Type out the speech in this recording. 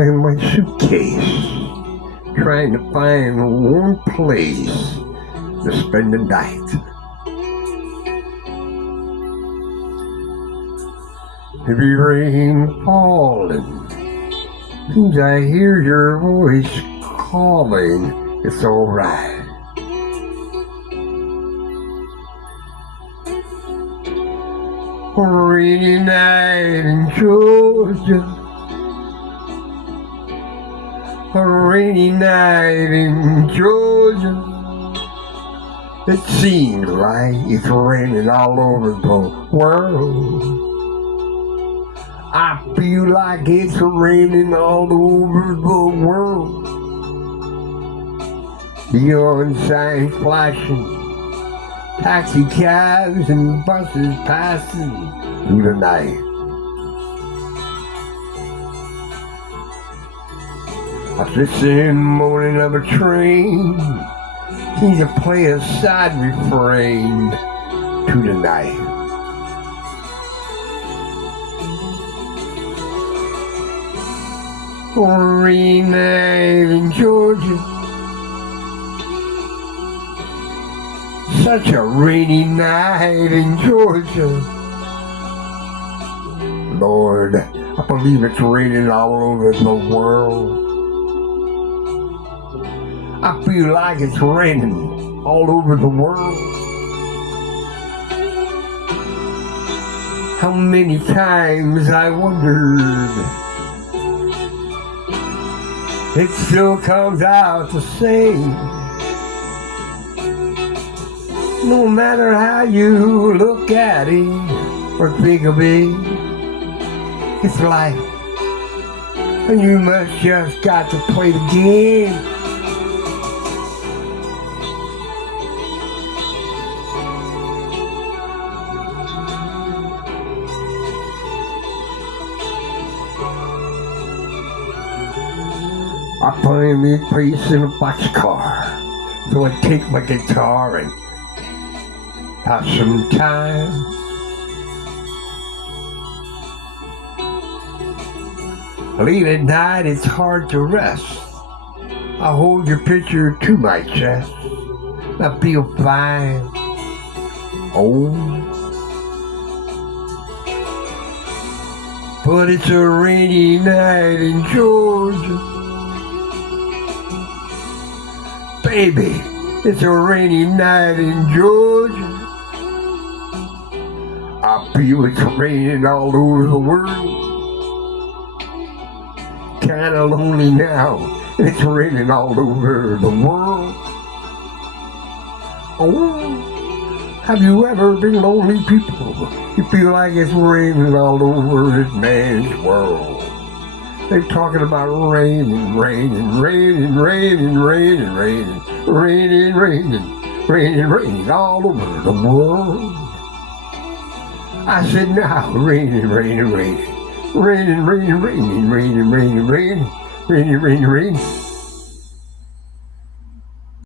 in my suitcase, trying to find a warm place to spend the night. Heavy rain falling, seems I hear your voice calling, it's alright. A rainy night in Georgia, a rainy night in Georgia. It seems like it's raining all over the world. I feel like it's raining all over the world. Neon signs flashing, taxi cabs and buses passing through the night. I listen in the morning of a train, seems to play a sad refrain to the night. A rainy night in Georgia, such a rainy night in Georgia. Lord, I believe it's raining all over the world. I feel like it's raining all over the world. How many times I wondered, it still comes out the same. No matter how you look at it or think of it, it's life, and you must just got to play the game. I find me a place in a boxcar, so I take my guitar and pass some time. Late at night, it's hard to rest. I hold your picture to my chest. I feel fine. Oh, but it's a rainy night in Georgia. Baby, it's a rainy night in Georgia. I feel it's raining all over the world. Kinda lonely now, and it's raining all over the world. Oh, have you ever been lonely, people? You feel like it's raining all over this man's world. They're talking about raining, raining, raining, raining, raining, raining, raining, raining, raining, raining all over the world. I said now, raining, raining, raining, raining, raining, raining, raining, raining, raining, raining, raining, raining.